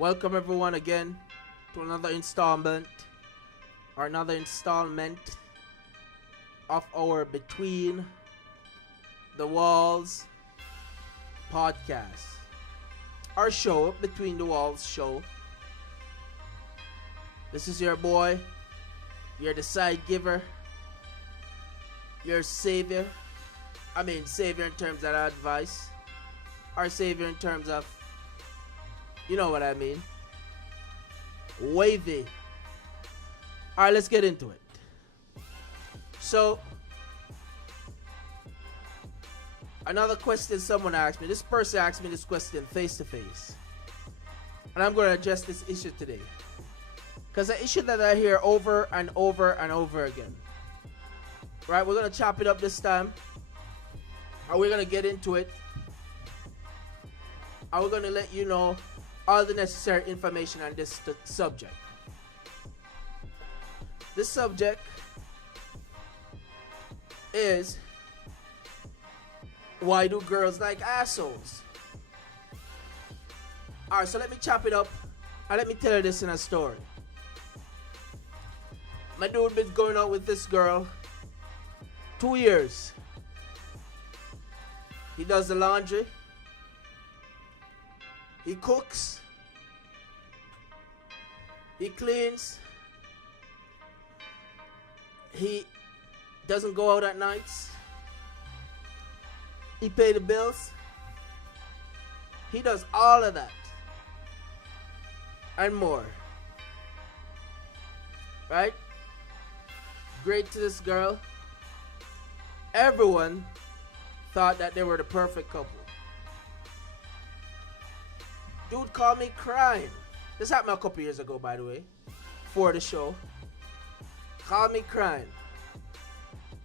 Welcome everyone again to another installment of our Between the Walls podcast. Our show, Between the Walls show. This is your boy. You're the side giver. Your savior. I mean savior in terms of advice. Our savior in terms of, you know what I mean. Wavy. Alright, let's get into it. So, another question someone asked me. This person asked me this question face to face. And I'm going to address this issue today. Because an issue that I hear over and over and over again. Right, we're going to chop it up this time. And we're going to get into it. And we're going to let you know all the necessary information on this subject. This subject is, why do girls like assholes? Alright, so let me chop it up and let me tell you this in a story. My dude been going out with this girl 2 years. He does the laundry. He cooks. He cleans. He doesn't go out at nights. He pays the bills. He does all of that. And more. Right? Great to this girl. Everyone thought that they were the perfect couple. Dude called me crying. This happened a couple years ago, by the way, for the show. Called me crying.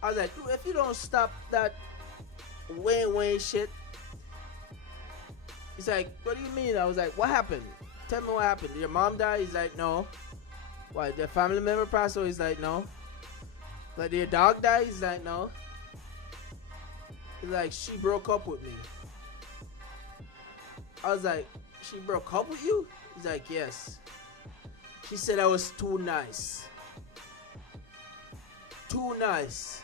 I was like, dude, if you don't stop that Wayne shit. He's like, what do you mean? I was like, what happened? Tell me what happened. Did your mom die? He's like, no. Why, did a family member pass away? He's like, no. Like, did your dog die? He's like, no. He's like, she broke up with me. I was like, she broke up with you? He's like, yes. She said I was too nice. Too nice.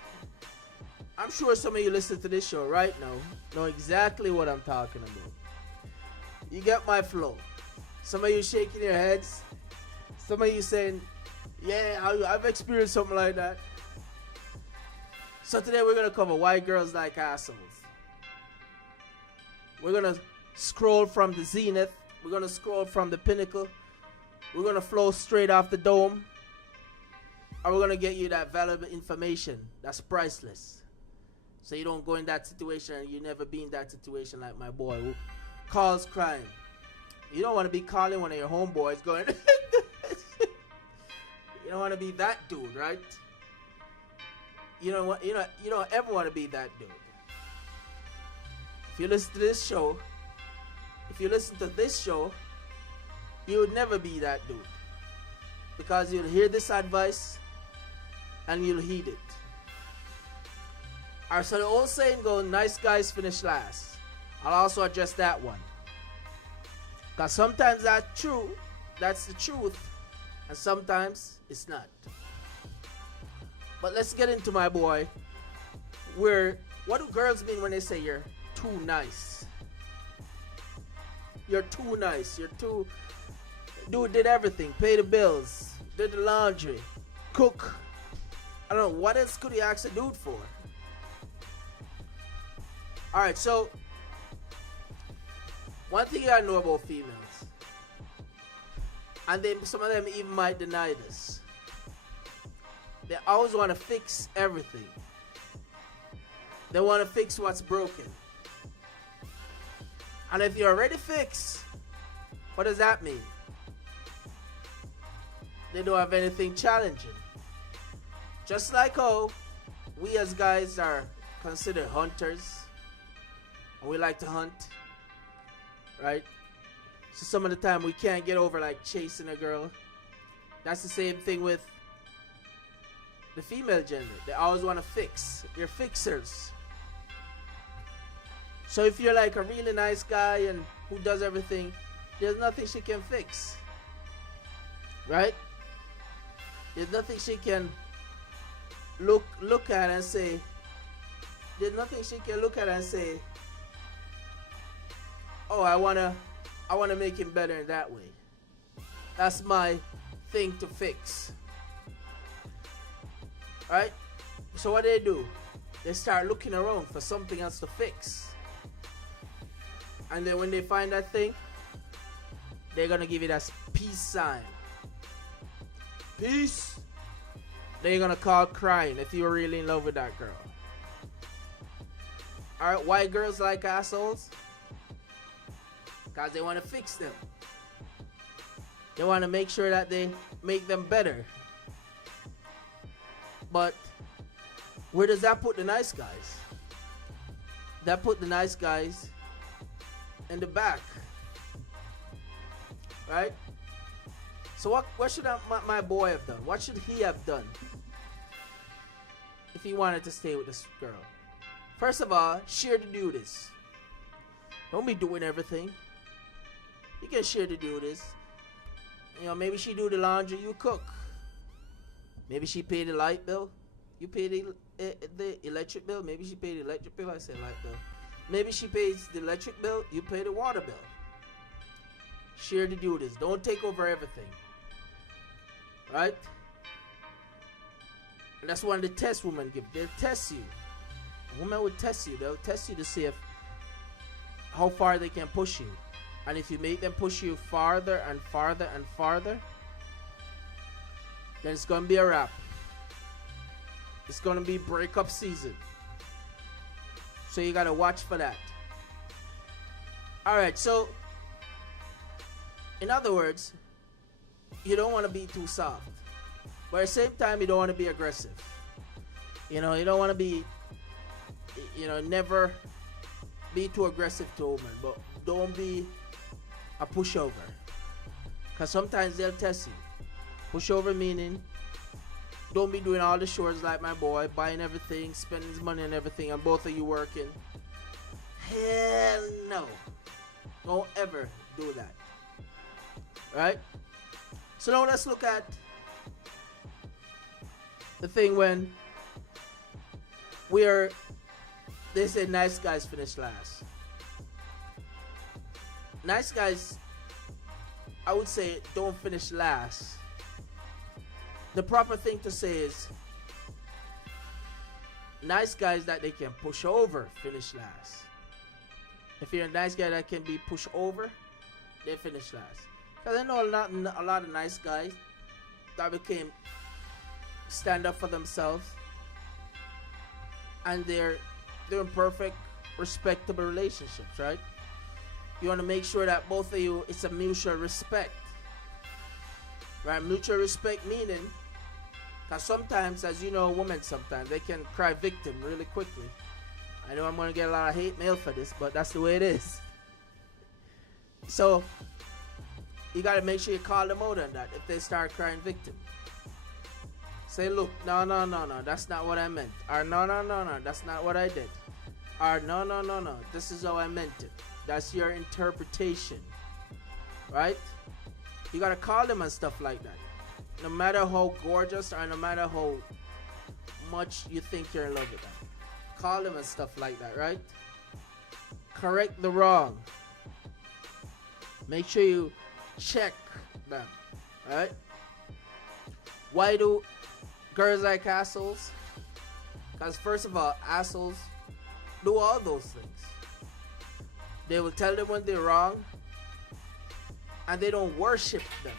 I'm sure some of you listen to this show right now know exactly what I'm talking about. You get my flow. Some of you shaking your heads. Some of you saying, yeah, I've experienced something like that. So today we're going to cover why girls like assholes. We're going to scroll from the zenith. We're going to scroll from the pinnacle. We're going to flow straight off the dome. And we're going to get you that valuable information that's priceless. So you don't go in that situation and you never be in that situation like my boy who calls crying. You don't want to be calling one of your homeboys going... You don't want to be that dude, right? You don't ever want to be that dude. If you listen to this show... If you listen to this show, you would never be that dude. Because you'll hear this advice and you'll heed it. Alright, so the old saying goes, nice guys finish last. I'll also address that one. Because sometimes that's true, that's the truth, and sometimes it's not. But let's get into my boy. What do girls mean when they say you're too nice? You're too nice. Dude did everything. Pay the bills. Did the laundry. Cook. I don't know. What else could he ask a dude for? Alright, so. One thing you gotta know about females. And some of them even might deny this. They always want to fix everything. They want to fix what's broken. And if you're already fixed, what does that mean? They don't have anything challenging. Just like how we as guys are considered hunters. And we like to hunt. Right? So some of the time we can't get over like chasing a girl. That's the same thing with the female gender. They always want to fix. They're fixers. So if you're like a really nice guy and who does everything, there's nothing she can fix. Right? There's nothing she can look at and say, there's nothing she can look at and say, oh, I wanna make him better in that way. That's my thing to fix. Right? So what do? They start looking around for something else to fix. And then when they find that thing, they're gonna give it a peace sign. Peace. Then you're gonna call crying if you're really in love with that girl. Alright, why girls like assholes? Because they want to fix them. They want to make sure that they make them better. But where does that put the nice guys? That put the nice guys in the back. Right? So what should my boy have done? What should he have done if he wanted to stay with this girl? First of all, share the duties. Don't be doing everything. You can share the duties. You know, maybe she do the laundry, you cook. Maybe she pay the light bill, you pay the electric bill. Maybe she pay the electric bill, I said light bill. Maybe she pays the electric bill, you pay the water bill. Share the duties. Don't take over everything. Right? And that's one of the tests women give. They'll test you. A woman will test you. They'll test you to see if how far they can push you. And if you make them push you farther and farther and farther, then it's gonna be a wrap. It's gonna be breakup season. So you gotta watch for that. Alright, so in other words, you don't want to be too soft. But at the same time, you don't want to be aggressive. You know, you don't want to be, you know, never be too aggressive to a woman. But don't be a pushover. Because sometimes they'll test you. Pushover meaning, don't be doing all the chores like my boy, buying everything, spending his money on everything, and both of you working. Hell no. Don't ever do that. Right? So now let's look at the thing when they say nice guys finish last. Nice guys, I would say, don't finish last. The proper thing to say is nice guys that they can push over finish last. If you're a nice guy that can be pushed over, they finish last. Because I know a lot of nice guys that became stand up for themselves, and they're in perfect, respectable relationships, right? You want to make sure that both of you, it's a mutual respect, right? Mutual respect meaning, because sometimes, as you know, women sometimes they can cry victim really quickly. I know I'm going to get a lot of hate mail for this, but that's the way it is. So you got to make sure you call them out on that if they start crying victim. Say, look, no, that's not what I meant. Or no, that's not what I did. Or no, this is how I meant it. That's your interpretation. Right? You got to call them and stuff like that. No matter how gorgeous or no matter how much you think you're in love with them. Call them and stuff like that, right? Correct the wrong. Make sure you check them, right? Why do girls like assholes? Because first of all, assholes do all those things. They will tell them when they're wrong, and they don't worship them.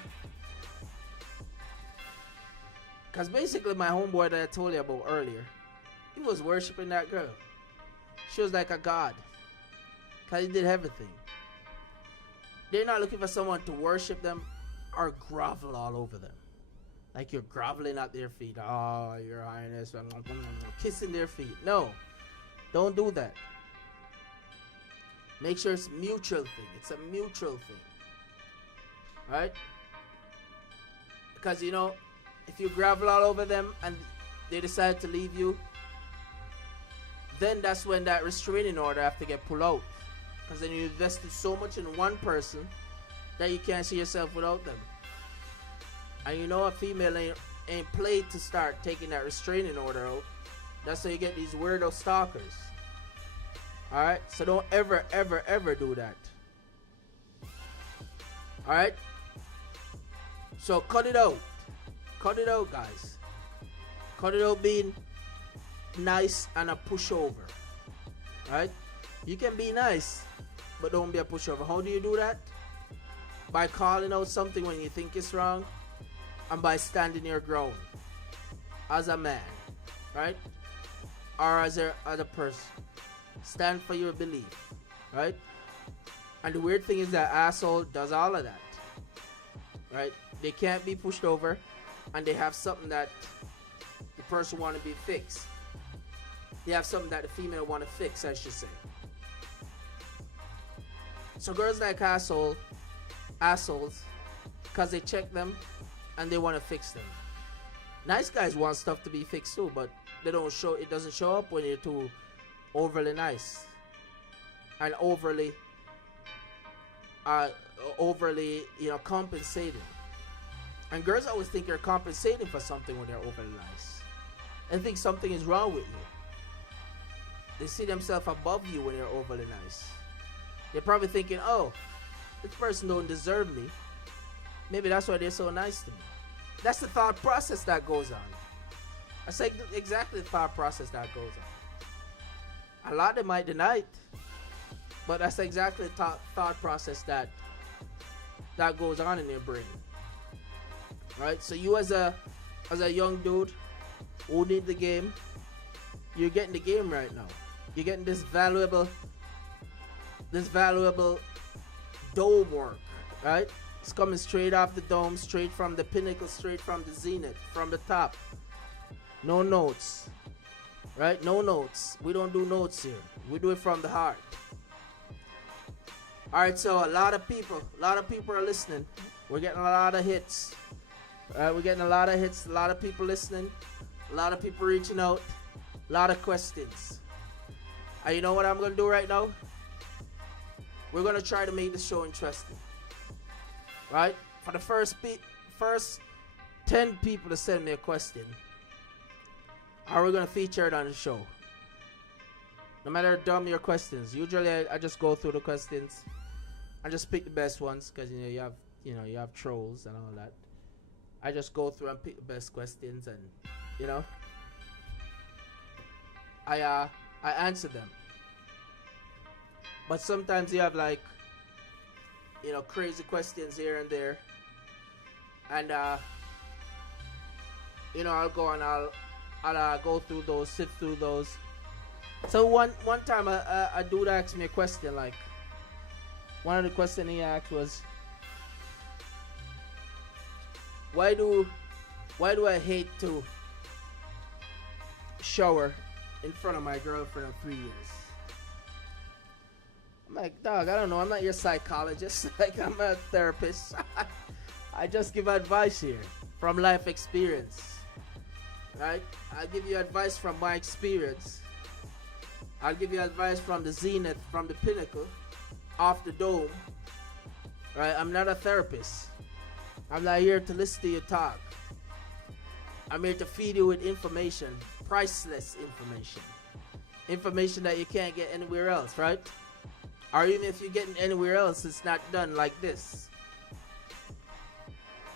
Because basically my homeboy that I told you about earlier, he was worshiping that girl. She was like a god. Because he did everything. They're not looking for someone to worship them or grovel all over them. Like you're groveling at their feet. Oh, your highness. Kissing their feet. No. Don't do that. Make sure it's a mutual thing. It's a mutual thing. Right? Because, you know, if you grovel all over them and they decide to leave you, then that's when that restraining order have to get pulled out. Because then you invested so much in one person that you can't see yourself without them. And you know a female ain't played to start taking that restraining order out. That's how you get these weirdo stalkers. Alright? So don't ever, ever, ever do that. Alright? So cut it out. Cut it out, guys. Cut it out being nice and a pushover. Right? You can be nice, but don't be a pushover. How do you do that? By calling out something when you think it's wrong, and by standing your ground as a man, right? Or as a person. Stand for your belief, right? And the weird thing is that asshole does all of that, right? They can't be pushed over, and they have something that the person want to be fixed. They have something that the female want to fix, I should say. So girls like assholes, because they check them and they want to fix them. Nice guys want stuff to be fixed too, but they don't show. It doesn't show up when you're too overly nice and overly, compensating. And girls always think you're compensating for something when they're overly nice, and think something is wrong with you. They see themselves above you when they're overly nice. They're probably thinking, oh, this person don't deserve me. Maybe that's why they're so nice to me. That's the thought process that goes on. I say exactly the thought process that goes on. A lot of them might deny it, but that's exactly the thought process that goes on in their brain. Right? So you as a young dude who need the game, you're getting the game right now. You're getting this valuable dome work, right? It's coming straight off the dome, straight from the pinnacle, straight from the zenith, from the top. No notes, right? No notes. We don't do notes here. We do it from the heart. All right, so a lot of people are listening. We're getting a lot of hits. We're getting a lot of hits. A lot of people listening. A lot of people reaching out. A lot of questions. And you know what I'm going to do right now? We're going to try to make the show interesting. Right? For the first 10 people to send me a question, are we going to feature it on the show? No matter how dumb your questions. Usually I just go through the questions. I just pick the best ones because you have trolls and all that. I just go through and pick the best questions, and I answer them. But sometimes you have crazy questions here and there, and I'll go and I'll go through those, sift through those. So one time a dude asked me a question. Like, one of the questions he asked was, why do I hate to shower in front of my girlfriend of 3 years? I'm like, dog, I don't know. I'm not your psychologist. Like, I'm a therapist. I just give advice here from life experience. Right? I'll give you advice from my experience. I'll give you advice from the zenith, from the pinnacle, off the dome. Right? I'm not a therapist. I'm not here to listen to you talk. I'm here to feed you with information, priceless information. Information that you can't get anywhere else, right? Or even if you're getting anywhere else, it's not done like this.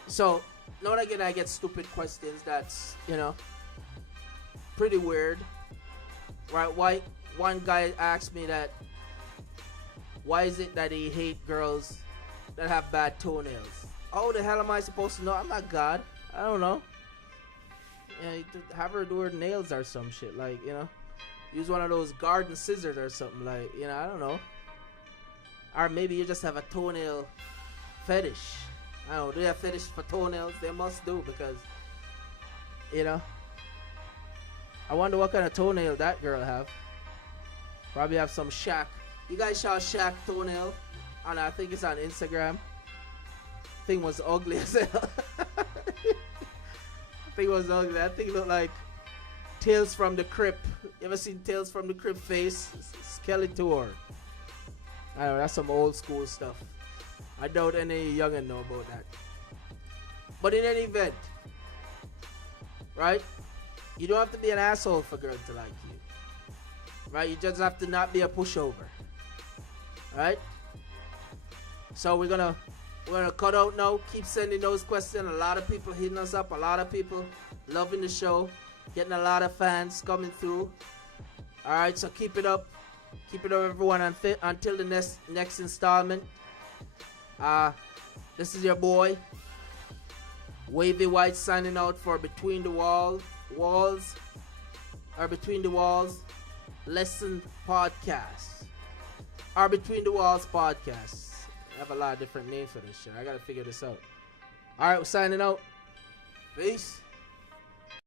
So, now and again I get stupid questions that's, pretty weird. Right? Why one guy asked me that, why is it that he hate girls that have bad toenails? How the hell am I supposed to know? I'm not God. I don't know. Have her do her nails or some shit. Like, use one of those garden scissors or something. Like, I don't know. Or maybe you just have a toenail fetish. I don't know. Do they have fetish for toenails? They must do, because, I wonder what kind of toenail that girl have. Probably have some Shaq. You guys saw Shaq toenail? And I think it's on Instagram. Thing was ugly as hell. Thing was ugly. That thing looked like Tales from the Crypt. You ever seen Tales from the Crypt face? Skeletor. I don't know, that's some old school stuff. I doubt any youngin know about that. But in any event, right? You don't have to be an asshole for girls to like you. Right? You just have to not be a pushover. Right? So we're gonna cut out now. Keep sending those questions. A lot of people hitting us up. A lot of people loving the show. Getting a lot of fans coming through. Alright, so keep it up. Keep it up, everyone, until the next installment. This is your boy Wavy White signing out for Between the Walls Lesson Podcast. Or Between the Walls Podcast. I have a lot of different names for this shit. I gotta figure this out. Alright, we're signing out. Peace.